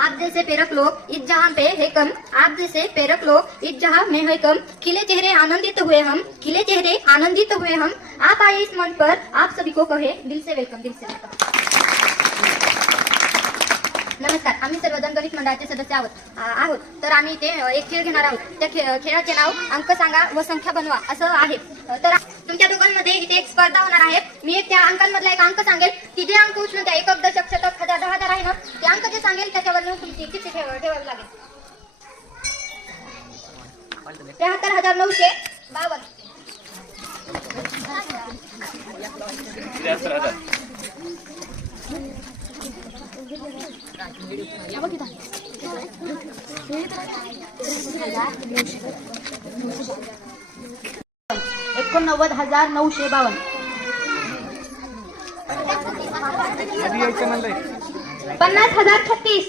आप जैसे प्रेरक लोग इस जहां पे है कम, आप जैसे प्रेरक लोग इस जहां में है कम। खिले चेहरे आनंदित हुए हम, खिले चेहरे आनंदित हुए हम। आप आए इस मंच पर, आप सभी को कहे दिल से वेलकम, दिल से वेलकम। नमस्कार, आम्ही सर्वजण गणित मंडळाचे सदस्य आहोत तर आम्ही इथे एक खेळ घेणार आहोत। त्या खेळाचे नाव अंक सांगा व संख्या बनवा असं आहे। तर तुमच्या दोघांमध्ये इथे एक स्पर्धा होणार आहे। मी एक त्या अंकांमधला एक अंक सांगेल की जे अंक उचलून त्या एकक दशक शतक हजार 10,000 आहे ना, ते अंक जे सांगेल त्याच्यावर तुमची चिठ्ठी ठेवावी लागेल। 73,952 89,952 50,036